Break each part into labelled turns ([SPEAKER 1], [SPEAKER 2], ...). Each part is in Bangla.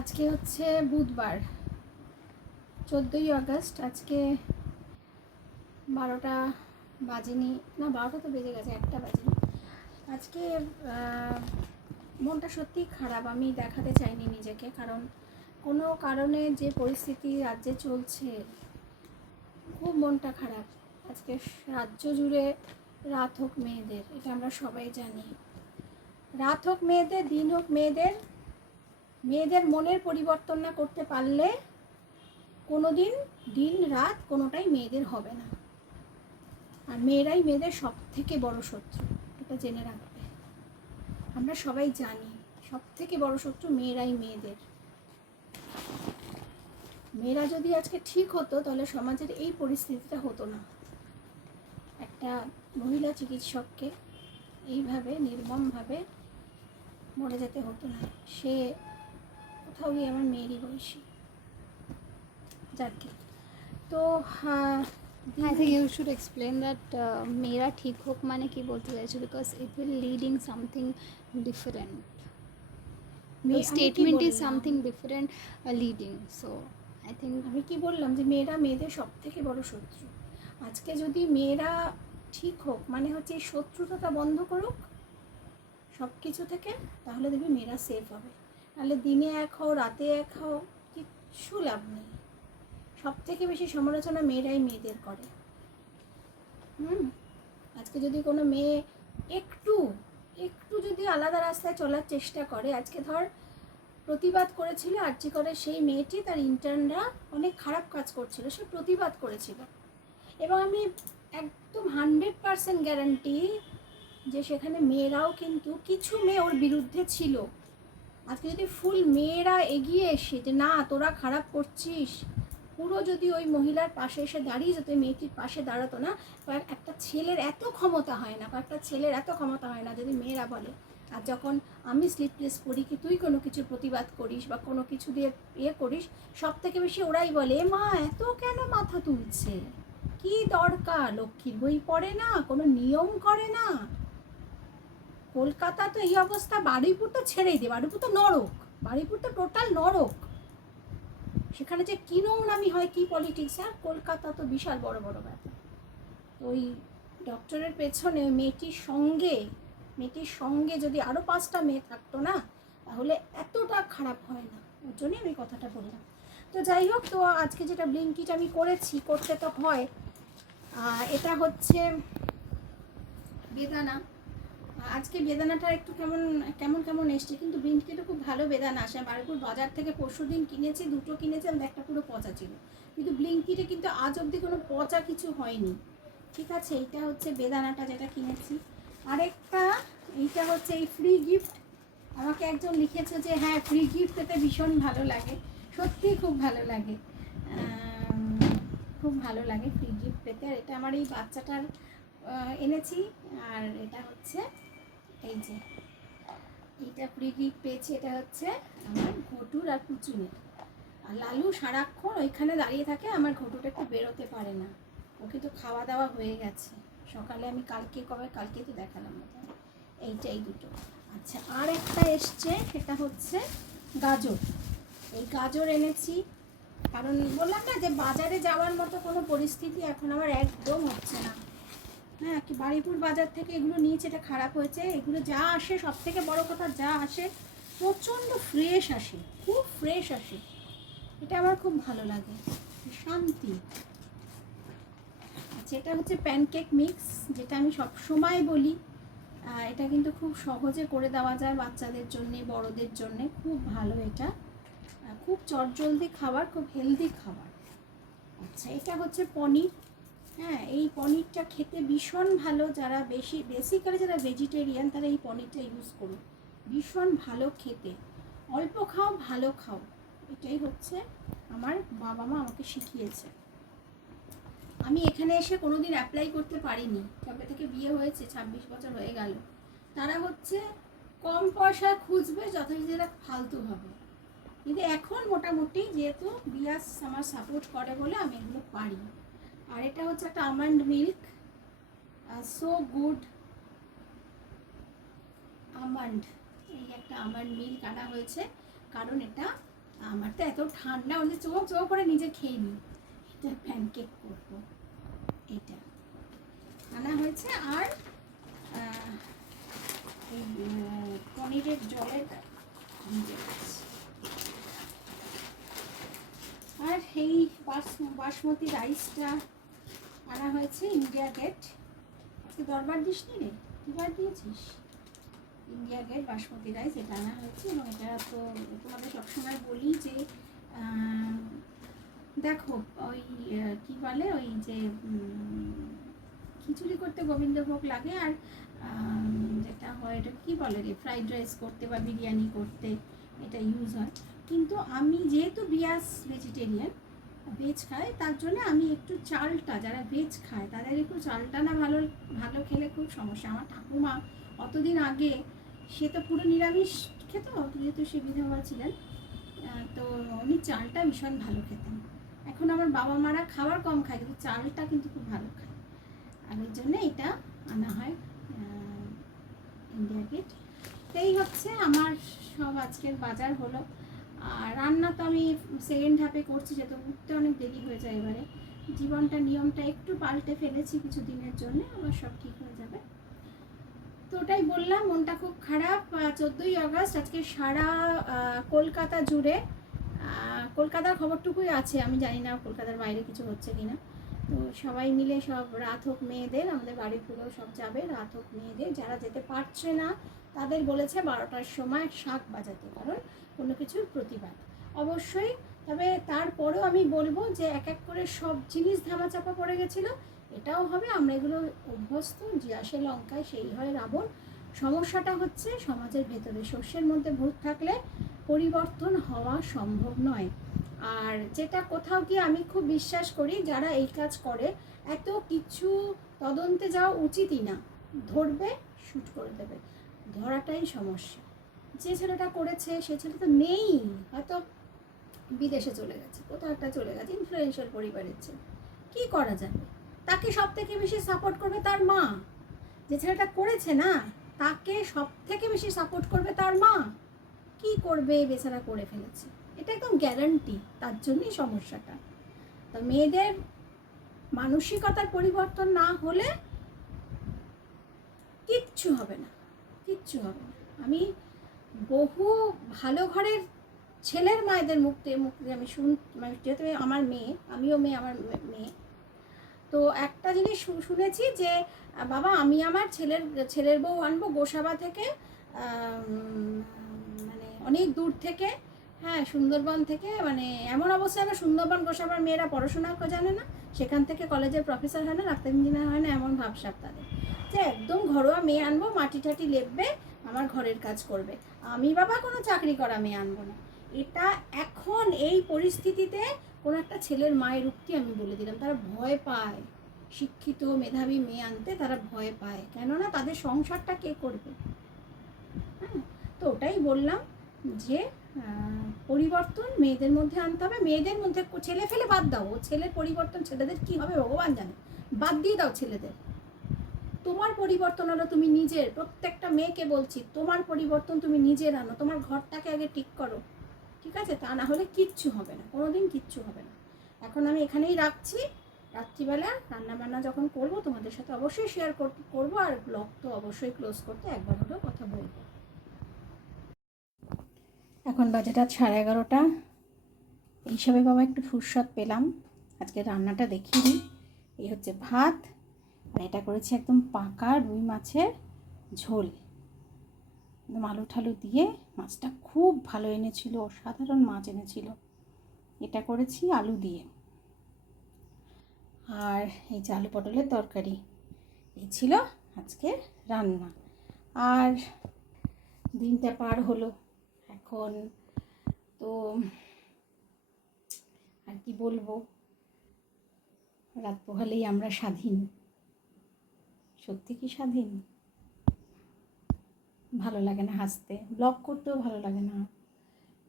[SPEAKER 1] আজকে হচ্ছে বুধবার, চোদ্দোই আগস্ট। আজকে বারোটা বাজেনি, না বারোটা তো বেজে গেছে, একটা বাজেনি। আজকে মনটা সত্যিই খারাপ, আমি দেখাতে চাইনি নিজেকে, কারণ কোনো কারণে যে পরিস্থিতি রাজ্যে চলছে, খুব মনটা খারাপ। আজকে রাজ্য জুড়ে রাত হোক মেয়েদের, এটা আমরা সবাই জানি। রাত হোক মেয়েদের, দিন হোক মেয়েদের মেয়েদের মনের পরিবর্তন না করতে পারলে কোনো দিন দিন রাত কোনোটাই মেয়েদের হবে না। আর মেয়েরাই মেয়েদের সব থেকে বড় শত্রু, এটা জেনে রাখবে। আমরা সবাই জানি সব থেকে বড় শত্রু মেয়েরাই মেয়েদের। মেয়েরা যদি আজকে ঠিক হতো তাহলে সমাজের এই পরিস্থিতিটা হতো না। একটা মহিলা চিকিৎসককে এইভাবে নির্মমভাবে মরে যেতে হতো না। সে কথা গিয়ে আমার মেয়েরই বয়সী। যাকে তো
[SPEAKER 2] I think you should explain that মেয়েরা ঠিক হোক মানে কি বলতে চাইছো?
[SPEAKER 1] Because
[SPEAKER 2] it
[SPEAKER 1] will leading
[SPEAKER 2] something different
[SPEAKER 1] statement
[SPEAKER 2] is something different leading so I think
[SPEAKER 1] আমি কি বললাম যে মেয়েরা মেয়েদের সব থেকে বড় শত্রু। আজকে যদি মেয়েরা ঠিক হোক মানে হচ্ছে এই শত্রুতাটা বন্ধ করুক সব কিছু থেকে তাহলে দেখবি মেয়েরা সেফ হবে। নাহলে দিনে এক হও, রাতে এক হও, কিচ্ছু লাভ নেই। সব থেকে বেশি সমালোচনা মেয়েরাই মেয়েদের করে। হুম? আজকে যদি কোনো মেয়ে একটু একটু যদি আলাদা রাস্তায় চলার চেষ্টা করে, আজকে ধর প্রতিবাদ করেছিল আর্জি করে সেই মেয়েটি তার ইন্টার্নরা অনেক খারাপ কাজ করছিল, সে প্রতিবাদ করেছিল। এবং আমি একদম হান্ড্রেড পারসেন্ট গ্যারান্টি যে সেখানে মেয়েরাও কিন্তু কিছু মেয়ে ওর বিরুদ্ধে ছিল। আজকে যদি ফুল মেয়েরা এগিয়ে এসে যে, না, তোরা খারাপ করছিস। পুরো যদি ওই মহিলার পাশে এসে দাঁড়িয়ে যেত মেয়েটির পাশে দাঁড়াতো না একটা ছেলের এত ক্ষমতা হয় না, কয়েকটা ছেলের এত ক্ষমতা হয় না, যদি মেয়েরা বলে, আর যখন আমি স্লিপলেস করি কি তুই কোনো কিছু প্রতিবাদ করিস বা কোনো কিছু দিয়ে ইয়ে করিস? সব থেকে বেশি ওরাই বলে, "এ মা, এত কেন মাথা তুলছে? কি দরকার? লক্ষ্মীর বই পড়ে না, কোনো নিয়ম করে না? কলকাতা তো এই অবস্থা, বারুইপুর তো ছেড়েই দে, বারুইপুর তো নরক, বারুইপুর তো টোটাল নরক। সেখানে যে কী নোংরামি হয়, কী পলিটিক্স আর কলকাতা তো বিশাল বড় বড় ব্যাপার। ওই ডক্টরের পেছনে মেয়েটির সঙ্গে মেয়েটির সঙ্গে যদি আরও পাঁচটা মেয়ে থাকতো না, তাহলে এতটা খারাপ হয় না। ওর জন্যই আমি কথাটা বললাম। তো যাই হোক, তো আজকে যেটা ব্লিঙ্কিট আমি করেছি, করতে তো হয় এটা হচ্ছে বেদানা। আজকে বেদানাটা একটু কেমন কেমন কেমন এসছে? কিন্তু ব্লিঙ্কিটে খুব ভালো বেদানা আসে। বারুপুর বাজার থেকে পরশু দিন কিনেছি, দুটো কিনেছি কিনেছিলাম একটা পুরো পচা ছিল। কিন্তু ব্লিঙ্কিটে কিন্তু আজ অবধি কোনো পচা কিছু হয়নি। ঠিক আছে, এইটা হচ্ছে বেদানাটা যেটা কিনেছি। আরেকটা, এইটা হচ্ছে এই ফ্রি গিফট আমাকে একজন লিখেছে যে হ্যাঁ ফ্রি গিফট পেতে ভীষণ ভালো লাগে। সত্যিই খুব ভালো লাগে। খুব ভালো লাগে ফ্রি গিফট পেতে। আর এটা আমার এই বাচ্চাটার এনেছি। আর এটা হচ্ছে এই যে, এইটা ফ্রি গিফট পেয়েছি, এটা হচ্ছে আমার ঘটুর আর পুচুনের আর লালু সারাক্ষণ ওইখানে দাঁড়িয়ে থাকে, আমার ঘটুটা একটু বেরোতে পারে না। ওকে তো খাওয়া দাওয়া হয়ে গেছে। সকালে আমি কালকে কবে, কালকে তো দেখালাম এইটাই দুটো। আচ্ছা আর একটা এসছে, সেটা হচ্ছে গাজর। এই গাজর এনেছি, কারণ বললাম না যে বাজারে যাওয়ার মতো কোনো পরিস্থিতি এখন আমার একদম হচ্ছে না। হ্যাঁ কি বাড়িপুর বাজার থেকে এগুলো নিয়েছে এটা খারাপ হয়েছে, এগুলো যা আসে সব থেকে বড় কথা যা আসে, প্রচণ্ড ফ্রেশ আসে, খুব ফ্রেশ আসে। এটা আমার খুব ভালো লাগে, শান্তি। আচ্ছা এটা হচ্ছে প্যানকেক মিক্স যেটা আমি সব সময় বলি এটা কিন্তু খুব সহজে করে দেওয়া যায় বাচ্চাদের জন্যে, বড়দের জন্যে, খুব ভালো এটা। খুব চটজলদি খাবার, খুব হেলদি খাবার। আচ্ছা এটা হচ্ছে পনির। হ্যাঁ এই পনিরটা খেতে ভীষণ ভালো যারা বেশি, বেসিক্যালি যারা ভেজিটেরিয়ান তারা এই পনিরটা ইউজ করুন। ভীষণ ভালো খেতে। অল্প খাও, ভালো খাও। এটাই হচ্ছে আমার বাবা মা আমাকে শিখিয়েছে। আমি এখানে এসে কোনোদিন অ্যাপ্লাই করতে পারিনি। তবে থেকে বিয়ে হয়েছে, ছাব্বিশ বছর হয়ে গেল। তারা হচ্ছে কম পয়সা খুঁজবে যেটা ফালতু হবে কিন্তু এখন মোটামুটি যেহেতু বিয়াস আমার সাপোর্ট করে বলে আমি এগুলো পারি। আর এটা হচ্ছে একটা almond milk so good almond এই একটা আমন্ড মিল্ক আনা হয়েছে, কারণ এটা আমার তো এত ঠান্ডা হলে চোখ চোখ করে নিজে খেয়ে নিই। এটা প্যানকেক করব, এটা। আনা হয়েছে আর এই পনিরের জলের আর এই বাস- বাসমতি রাইসটা আনা হয়েছে ইন্ডিয়া গেট। তুই দরবার দিস নি রে? দুবার দিয়েছিস। ইন্ডিয়া গেট, বাসমতি রাইস, এটা আনা হয়েছে এবং এটা তো তোমাদের সবসময় বলি যে দেখো, ওই কি বলে, ওই যে খিচুড়ি করতে গোবিন্দভোগ লাগে আর যেটা হয়, এটা কি বলে রে? ফ্রাইড রাইস করতে বা বিরিয়ানি করতে এটা ইউজ হয়। কিন্তু আমি যেহেতু বিয়াস ভেজিটেরিয়ান ভেজ খায়, তার জন্য আমি একটু চালটা, যারা ভেজ খায়, তাদের একটু চালটা না ভালো ভালো খেলে খুব সমস্যা। আমার ঠাকুমা অতদিন আগে, সে তো পুরো নিরামিষ খেত, যেহেতু সে বিধবা ছিলেন তো উনি চালটা ভীষণ ভালো খেতেন। এখন আমার বাবা মারা খাবার কম খায়, কিন্তু চালটা কিন্তু খুব ভালো খায়। আর ওই জন্য এটা আনা হয় ইন্ডিয়া গেট এই হচ্ছে আমার সব আজকের বাজার হলো। আর রান্না তো আমি সেকেন্ড হাফে করছি, যেহেতু উঠতে অনেক দেরি হয়ে যায় এবারে। জীবনটা, নিয়মটা একটু পাল্টে ফেলেছি কিছু দিনের জন্য, আবার সব ঠিক হয়ে যাবে। তো ওটাই বললাম, মনটা খুব খারাপ। চোদ্দোই আগস্ট, আজকে সারা কলকাতা জুড়ে কলকাতার খবরটুকুই আছে। আমি জানি না কলকাতার বাইরে কিছু হচ্ছে কি না তো সবাই মিলে সব রাত হোক মেয়েদের, আমাদের বাড়িগুলো সব যাবে, রাত হোক মেয়েদের। যারা যেতে পারছে না, তাদের বলেছে বারোটার সময় শাক বাজাতে। কারণ কোনো কিছুর প্রতিবাদ। অবশ্যই, তবে তারপরেও আমি বলব যে এক এক করে সব জিনিস ধামাচাপা পড়ে গেছিল। এটাও হবে, আমরা এগুলো অভ্যস্ত যে আসে লঙ্কায়, সেই হয় রাবণ। সমস্যাটা হচ্ছে, সমাজের ভেতরে শস্যের মধ্যে ভূত থাকলে পরিবর্তন হওয়া সম্ভব নয়। আর যেটা কোথাও গিয়ে আমি খুব বিশ্বাস করি, যারা এই কাজ করে, এত কিছু তদন্তে যাওয়া উচিতই না। ধরবে শ্যুট করে দেবে। ধরাটাই সমস্যা। যে ছেলেটা করেছে, সে ছেলে তো নেই। হয়তো বিদেশে চলে গেছে, কোথাও একটা চলে গেছে ইনফ্লুয়েন্সিয়াল পরিবারের ছেলে। কী করা যাবে? তাকে সব থেকে বেশি সাপোর্ট করবে তার মা। যে ছেলেটা করেছে না, তাকে সব থেকে বেশি সাপোর্ট করবে তার মা। কি করবে, বেচারা করে ফেলেছে। এটা একদম গ্যারান্টি তার জন্যই সমস্যাটা। তো মেয়েদের মানসিকতার পরিবর্তন না হলে কিচ্ছু হবে না, কিচ্ছু হবে না। আমি বহু ভালো ঘরের ছেলের মায়েদের মুখ মুখ আমি শুন মানে যেহেতু আমার মেয়ে, আমিও মেয়ে, আমার মেয়ে। তো একটা জিনিস শুনেছি যে বাবা, আমি আমার ছেলের ছেলের বউ আনব গোসাবা থেকে মানে অনেক দূর থেকে হ্যাঁ সুন্দরবন থেকে মানে এমন অবস্থায় আবার সুন্দরবন গোসাবার মেয়েরা পড়াশোনা জানে না, সেখান থেকে কলেজের প্রফেসর হয় না, ডাক্তার ইঞ্জিনিয়ার হয় না, এমন ভাবসাব তাদের। যে একদম ঘরোয়া মেয়ে আনব মাটি টাটি লেপবে আমার ঘরের কাজ করবে। আমি বাবা কোনো চাকরি করা মেয়ে আনব না। এটা এখন এই পরিস্থিতিতে কোনো একটা ছেলের মায়ের উক্তি আমি বলে দিলাম। তারা ভয় পায়। শিক্ষিত, মেধাবী মেয়ে আনতে তারা ভয় পায়। কেননা তাদের সংসারটা কে করবে? হ্যাঁ তো ওটাই বললাম যে পরিবর্তন মেয়েদের মধ্যে আনতে হবে। মেয়েদের মধ্যে ছেলে ফেলে বাদ দাও। ছেলের পরিবর্তন ছেলেদের কি হবে ভগবান জানে। বাদ দিয়ে দাও ছেলেদের। তোমার পরিবর্তন হলো তুমি নিজের, প্রত্যেকটা মেয়েকে বলছি, তোমার পরিবর্তন তুমি নিজের আনো, তোমার ঘরটাকে আগে ঠিক করো। ঠিক আছে? তা না হলে কিচ্ছু হবে না, কোনোদিন কিচ্ছু হবে না। এখন আমি এখানেই রাখছি। রাত্রিবেলা রান্না বান্না যখন করব, তোমাদের সাথে অবশ্যই শেয়ার করব, আর ব্লগ তো অবশ্যই ক্লোজ করতে একবার হলেও কথা বলব। এখন বাজে রাত সাড়ে এগারোটা। এই হিসাবে বাবা একটু ফুরসত পেলাম। আজকে রান্নাটা দেখিয়ে দিই এই হচ্ছে ভাত। আর এটা করেছি একদম পাকা রুই মাছের ঝোল। একদম আলু ঠালু দিয়ে মাছটা খুব ভালো এনেছিল, অসাধারণ মাছ এনেছিল। এটা করেছি আলু দিয়ে। আর এই যে আলু পটলের তরকারি, এই ছিল আজকে রান্না। আর দিনটা পার হলো। এখন তো আর কি বলব? রাত পোহালেই আমরা স্বাধীন। সত্যি কি স্বাধীন? ভালো লাগে না হাসতে। ব্লগ করতেও ভালো লাগে না।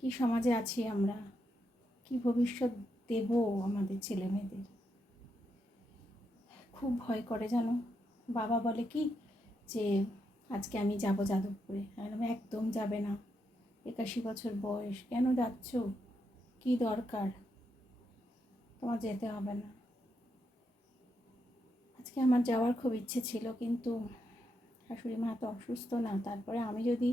[SPEAKER 1] কি সমাজে আছি আমরা? কি ভবিষ্যৎ দেব আমাদের ছেলে মেয়েদের খুব ভয় করে জানো? বাবা বলে কি যে, আজকে আমি যাব যাদবপুরে। আমি একদম যাবে না। একাশি বছর বয়স। কেন যাচ্ছ? কি দরকার? তোমার যেতে হবে না। আজকে আমার যাওয়ার খুব ইচ্ছে ছিল, কিন্তু শাশুড়ি মা তো অসুস্থ না, তারপরে আমি যদি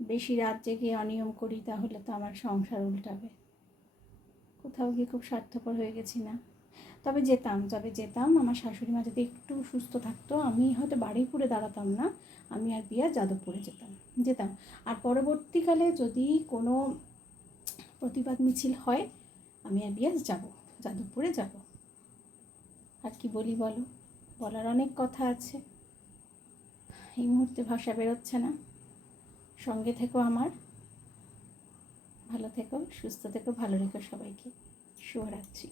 [SPEAKER 1] বেশি রাত জেগে অনিয়ম করি, তাহলে তো আমার সংসার উল্টাবে। কোথাও গিয়ে খুব স্বার্থপর হয়ে গেছি না। তবে যেতাম তবে যেতাম, আমার শাশুড়ি মা যদি একটু সুস্থ থাকতো, আমি হয়তো বাড়ি বাড়িপুরে দাঁড়াতাম না, আমি আর বিয়া যাদবপুরে যেতাম যেতাম। আর পরবর্তীকালে যদি কোনো প্রতিবাদ মিছিল হয়, আমি আর বিয়াস যাব, যাদবপুরে যাব। আর কি বলি বলো? বলার অনেক কথা আছে। এই মুহূর্তে ভাষা বেরোচ্ছে না। সঙ্গে থেকো আমার। ভালো থেকো, সুস্থ থেকো, ভালো রেখো সবাইকে। শুভরাত্রি।